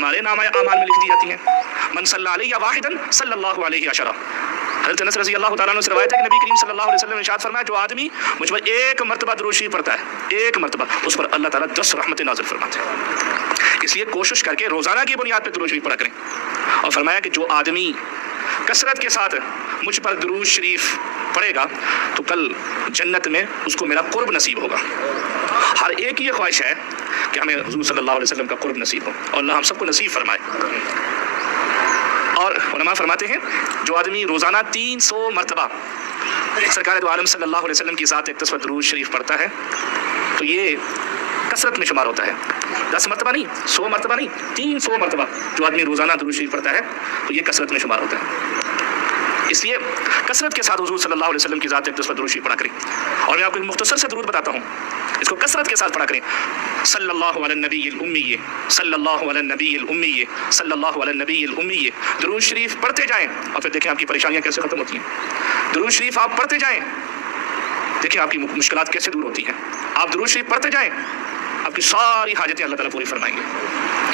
हमारे नाम आमाल में लिख दी जाती हैं। मन सल्ला अलैहि वाहिदन सल्लल्लाहु अलैहि अशरा। हज़रत अनस रज़ी अल्लाह तआला अन्हु से रवायत है कि नबी करीम सल्लल्लाहु अलैहि वसल्लम ने इरशाद फरमाया, जो आदमी मुझ पर एक मरतबा दुरूद शरीफ पढ़ता है, एक मरतबा, उस पर अल्लाह ताला 10 रहमतें नाज़िल फरमाते हैं। इसलिए कोशिश करके रोज़ाना की बुनियाद पर दुरूद शरीफ पढ़ा करें। और फरमाया कि जो आदमी कसरत के साथ मुझ पर दुरूद शरीफ पढ़ेगा तो कल जन्नत में उसको मेरा कुर्ब नसीब होगा। हर एक की ये ख्वाहिश है कि हमें हुज़ूर सल्लल्लाहु अलैहि वसल्लम का कुर्ब नसीब हो, और अल्लाह हम सबको नसीब फरमाए। और उलमा फरमाते हैं, जो आदमी रोज़ाना 300 मरतबा सरकार दो आलम सल्लल्लाहु अलैहि वसल्लम की ज़ात अक़दस पर दुरूद शरीफ पढ़ता है तो ये कसरत में शुमार होता है। 10 मरतबा नहीं, 100 मरतबा नहीं, 300 मरतबा जो आदमी रोज़ाना दुरूद शरीफ पढ़ता है तो ये कसरत में शुमार होता है। इसलिए कसरत के साथ हुज़ूर सल्लल्लाहु अलैहि वसल्लम की ज़ात अक़दस पर दुरूद शरीफ पढ़ा करें। और मैं आपको एक मुख्तसर से दुरूद बताता हूँ, इसको कसरत के साथ पढ़ा करें। सल्लल्लाहु अला नबील उम्मी, सल्लल्लाहु अला नबील उम्मी, सल्लल्लाहु अला नबील उम्मी। दुरूद शरीफ पढ़ते जाएं और फिर देखें आपकी परेशानियाँ कैसे ख़त्म होती हैं। दुरूद शरीफ आप पढ़ते जाएं, देखिए आपकी मुश्किलात कैसे दूर होती हैं। आप दुरूद शरीफ पढ़ते जाएं, आपकी सारी हाजतें अल्लाह ताला पूरी फरमाएंगे।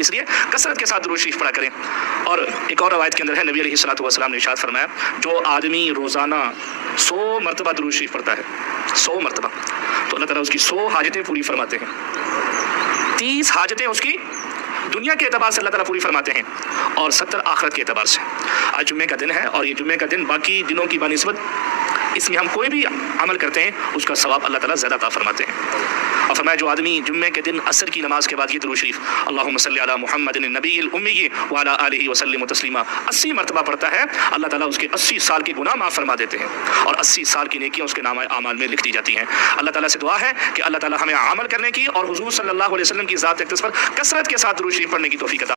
इसलिए कसरत के साथ दुरूद शरीफ पढ़ा करें। और एक और रवायत के अंदर है, नबी अलैहिस्सलातु वस्सलाम ने इरशाद फरमाया, जो आदमी रोज़ाना 100 मरतबा दुरूद शरीफ पढ़ता है, 100 मरतबा, तो अल्लाह ताला उसकी 100 हाजतें पूरी फरमाते हैं। 30 हाजतें उसकी दुनिया के एतबार से अल्लाह ताला पूरी फरमाते हैं और 70 आखिरत के एतबार से। आज जुम्मे का दिन है और ये जुम्मे का दिन बाकी दिनों की बनिस्बत इसमें हम कोई भी अमल करते हैं उसका सवाब अल्लाह ताला ज़्यादा अता फरमाते हैं। और फरमाया, जो आदमी जुम्मे के दिन असर की नमाज के बाद ये दुरूद शरीफ अल्लाहुम्मा सल्ली अला मुहम्मदिन नबील उम्मी व अला आलिहि व सल्लिम तस्लीमा 80 मरतबा पढ़ता है, अल्लाह ताला उसके 80 साल के गुनाह माफ़ फरमा देते हैं और 80 साल की नेकियां उसके नाम आमाल में लिख दी जाती हैं। अल्लाह ताला से दुआ है कि अल्लाह ताला हमें अमल करने की और हुज़ूर सल्लल्लाहु अलैहि वसल्लम की ज़ात अक़दस पर कसरत के साथ दुरूद शरीफ पढ़ने की तौफीक अता